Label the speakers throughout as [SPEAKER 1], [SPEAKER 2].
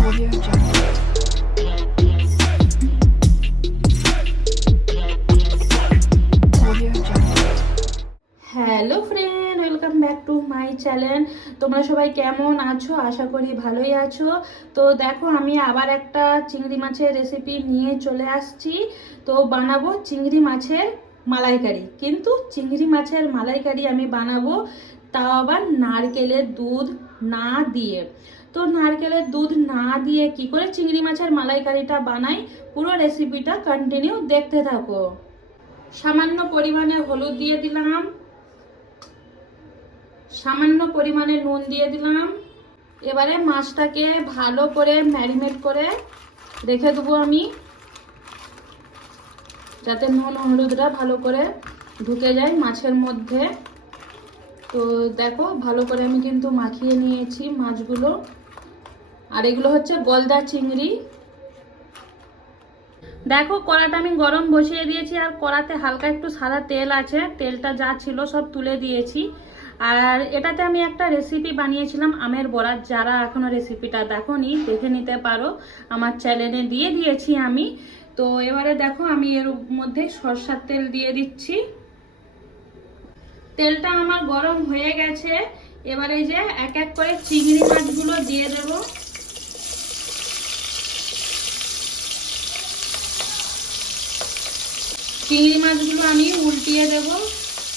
[SPEAKER 1] Hello friend welcome back to my channel তোমরা সবাই কেমন আছো? আশা করি ভালোই আছো। তো দেখো, আমি আবার একটা চিংড়ি মাছের রেসিপি নিয়ে চলে আসছি। তো বানাবো চিংড়ি মাছের মালাইকারি। কিন্তু চিংড়ি মাছের মালাইকারি আমি বানাবো, তাও আবার নারকেলের দুধ না দিয়ে। তো নারকেলের দুধ না দিয়ে কি করে চিংড়ি মাছের মালাইকারিটা বানাই, পুরো রেসিপিটা কন্টিনিউ দেখতে থাকো। সামান্য পরিমাণে হলুদ দিয়ে দিলাম। সামান্য পরিমাণে নুন দিয়ে দিলাম। এবারে মাছটাকে ভালো করে ম্যারিনেট করে রেখে দেবো আমি, যাতে নুন হলুদটা ভালো করে ঢুকে যায় মাছের মধ্যে। তো দেখো, ভালো করে আমি কিন্তু মাখিয়ে নিয়েছি মাছগুলো। আর এগুলো হচ্ছে গলদা চিংড়ি। দেখো, কড়াটা আমি গরম বসিয়ে দিয়েছি, আর কড়াতে হালকা একটু সাদা তেল আছে। তেলটা যা ছিল সব তুলে দিয়েছি। আর এটাতে আমি একটা রেসিপি বানিয়েছিলাম, আমের বড়ার যারা এখনও রেসিপিটা দেখোনি, দেখে নিতে পারো। আমার চ্যানেলে দিয়ে দিয়েছি আমি। তো এবারে দেখো, আমি এর মধ্যে সরষার তেল দিয়ে দিচ্ছি। তেলটা আমার গরম হয়ে গেছে। এবারে যে এক এক করে চিংড়ি মাছগুলো দিয়ে দেবো। চিংড়ি মাছগুলো আমি উল্টিয়ে দেব।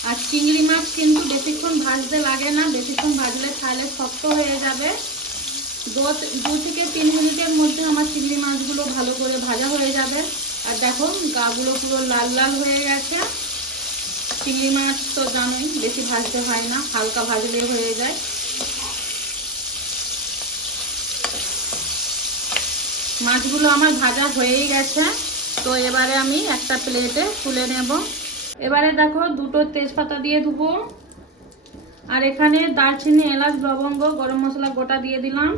[SPEAKER 1] আর চিংড়ি মাছ কিন্তু বেশিক্ষণ ভাজতে লাগে না, বেশিক্ষণ ভাজলে তাহলে শক্ত হয়ে যাবে। দু- থেকে তিন মিনিটের মধ্যে আমার চিংড়ি মাছগুলো ভালো করে ভাজা হয়ে যাবে। আর দেখো, গাগুলো পুরো লাল লাল হয়ে গেছে। চিংড়ি মাছ তো জানোই, বেশি ভাজতে হয় না, হালকা ভাজলে হয়ে যায়। মাছগুলো আমার ভাজা হয়েই গেছে। তো এবারে আমি একটা প্লেটে তুলে নেব। এবারে দেখো দুটো তেজপাতা দিয়ে দেবো আর এখানে দারচিনি, এলাচ, লবঙ্গ, গরম মশলা গোটা দিয়ে দিলাম।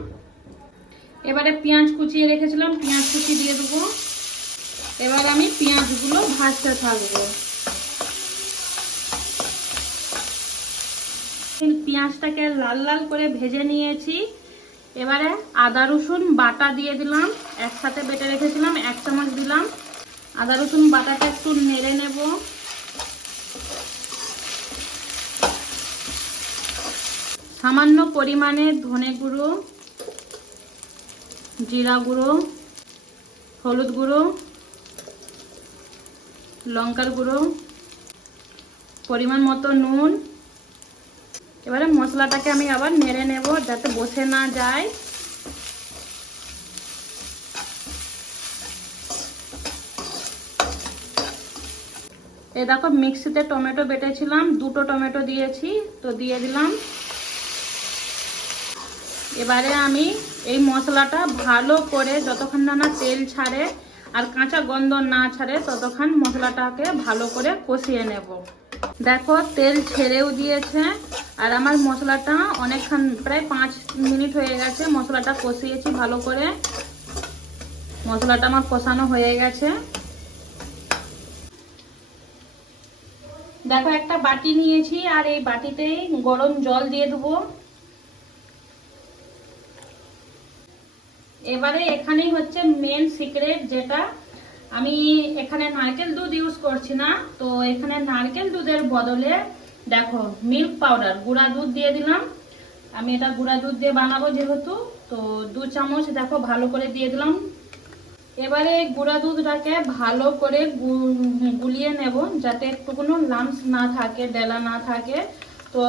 [SPEAKER 1] এবারে পেঁয়াজ কুচিয়ে রেখেছিলাম, পেঁয়াজ কুচি দিয়ে দেবো এবার আমি পেঁয়াজগুলো ভাজতে থাকব। পেঁয়াজটাকে লাল লাল করে ভেজে নিয়েছি। এবারে আদা রসুন বাটা দিয়ে দিলাম, একসাথে বেটে রেখেছিলাম, এক চামচ দিলাম। আদা রসুন বাটাটা একটু নেড়ে নেব। সামান্য পরিমাণে ধনে গুঁড়ো, জিরা গুঁড়ো, হলুদ গুঁড়ো, লঙ্কার গুঁড়ো, পরিমাণ মতো নুন। এবারে মশলাটাকে আমি আবার নেড়ে নেব যাতে বসে না যায়। এ দেখো মিক্সিতে টমেটো বেটেছিলাম, দুটো টমেটো দিয়েছি, তো দিয়ে দিলাম। এবারে আমি এই মশলাটা ভালো করে যতক্ষণ না না তেল ছাড়ে আর কাঁচা গন্ধ না ছাড়ে, ততক্ষণ মশলাটাকে ভালো করে কষিয়ে নেব। দেখো, তেল ছেড়েও দিয়েছে, আর আমার মশলাটা অনেকক্ষণ, প্রায় পাঁচ মিনিট হয়ে গেছে মশলাটা কষিয়েছি ভালো করে। মশলাটা আমার কষানো হয়ে গেছে। দেখো, একটা বাটি নিয়েছি, আর এই বাটিতেই গরম জল দিয়ে দেবো। এবারে এখানেই হচ্ছে মেন সিক্রেট যেটা। আমি এখানে নারকেল দুধ ইউজ করছি না, তো এখানে নারকেল দুধের বদলে দেখো মিল্ক পাউডার গুঁড়া দুধ দিয়ে দিলাম। আমি এটা গুঁড়া দুধ দিয়ে বানাবো যেহেতু, তো দু চামচ দেখো, ভালো করে দিয়ে দিলাম। এবারে এই গুঁড়া দুধটাকে ভালো করে গুলিয়ে নেব যাতে একটুকুনো লামস না থাকে, ডেলা না থাকে। তো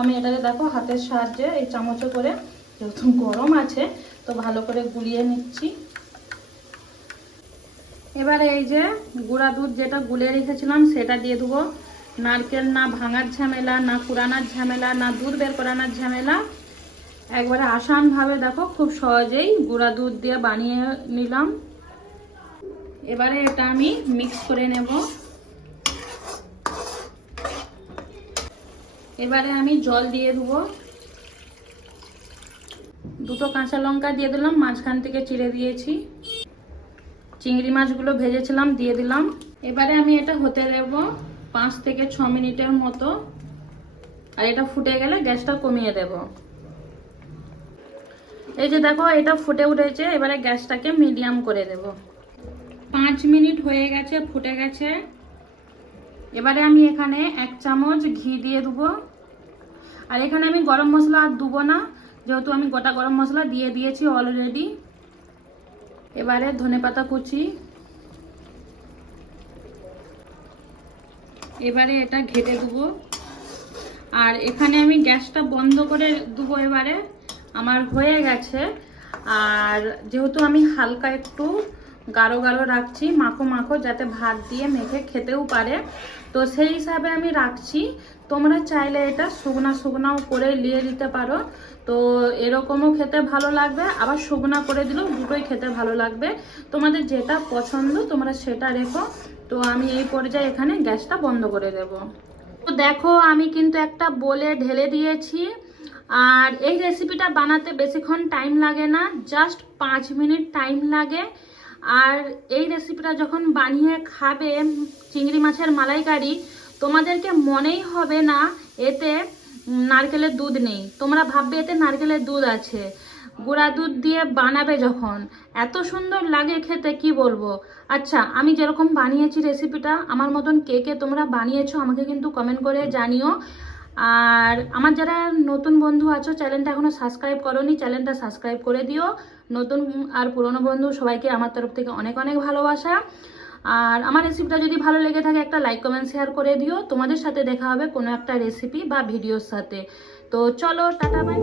[SPEAKER 1] আমি এটাকে দেখো হাতের সাহায্যে এই চামচে করে যেহেতু গরম আছে, তো ভালো করে গুলিয়ে নিচ্ছি। এবারে এই যে গুঁড়া দুধ যেটা গুলে রেখেছিলাম সেটা দিয়ে দেবো। নারকেল না ভাঙার ঝামেলা, না কুড়ানোর ঝামেলা, না দুধ বের করানোর ঝামেলা। একবারে আসানভাবে দেখো খুব সহজেই গুঁড়া দুধ দিয়ে বানিয়ে নিলাম। এবারে এটা আমি মিক্স করে নেব। এবারে আমি জল দিয়ে দেবো। দুটো কাঁচা লঙ্কা দিয়ে দিলাম, মাঝখান থেকে চিড়ে দিয়েছি। চিংড়ি মাছগুলো ভেজেছিলাম, দিয়ে দিলাম। এবারে আমি এটা হতে দেব পাঁচ থেকে ছ মিনিটের মতো। আর এটা ফুটে গেলে গ্যাসটা কমিয়ে দেব। এই যে দেখো, এটা ফুটে উঠেছে, এবারে গ্যাসটাকে মিডিয়াম করে দেব। পাঁচ মিনিট হয়ে গেছে, ফুটে গেছে। এবারে আমি এখানে এক চামচ ঘি দিয়ে দেবো। আর এখানে আমি গরম মশলা আর দেবো না, যেহেতু আমি গোটা গরম মশলা দিয়ে দিয়েছি অলরেডি এবারে ধনেপাতা কুচি। এবারে এটা ঘেটে দেবো। আর এখানে আমি গ্যাসটা বন্ধ করে দেবো এবারে। আমার হয়ে গেছে। আর যেহেতু আমি হালকা একটু গাঢ় গাঢ় রাখছি, মাখো মাখো যাতে ভাত দিয়ে মেখে খেতেও পারে। তো সেই হিসাবে আমি রাখছি। তোমরা চাইলে এটা শুকনা শুকনাও করে নিয়ে দিতে পারো। তো এরকমও খেতে ভালো লাগবে। আবার শুকনা করে দিলেও দুটোই খেতে ভালো লাগবে। তোমাদের যেটা পছন্দ তোমরা সেটা রেখো। তো আমি এই পর্যায়ে এখানে গ্যাসটা বন্ধ করে দেবো। তো দেখো, আমি কিন্তু একটা বলে ঢেলে দিয়েছি। আর এই রেসিপিটা বানাতে বেশিক্ষণ টাইম লাগে না। জাস্ট পাঁচ মিনিট টাইম লাগে। আর এই রেসিপিটা যখন বানিয়ে খাবে চিংড়ি মাছের মালাইকারি, তোমাদেরকে মনেই হবে না এতে নারকেলের দুধ নেই। তোমরা ভাববে এতে নারকেলের দুধ আছে। গুঁড়া দুধ দিয়ে বানাবে যখন। এত সুন্দর লাগে খেতে, কি বলব? আচ্ছা আমি যেরকম বানিয়েছি রেসিপিটা আমার মতন কে কে তোমরা বানিয়েছো আমাকে কিন্তু কমেন্ট করে জানিও। আর আমার যারা নতুন বন্ধু আছো চ্যানেলটা এখনও সাবস্ক্রাইব করোনি চ্যানেলটা সাবস্ক্রাইব করে দিও। নতুন আর পুরনো বন্ধু সবাইকে আমার তরফ থেকে অনেক অনেক ভালোবাসা। আর আমার রেসিপিটা যদি ভালো লেগে থাকে, একটা লাইক কমেন্ট শেয়ার করে দিও। তোমাদের সাথে দেখা হবে কোনো একটা রেসিপি বা ভিডিওর সাথে। তো চলো, টাটা বাই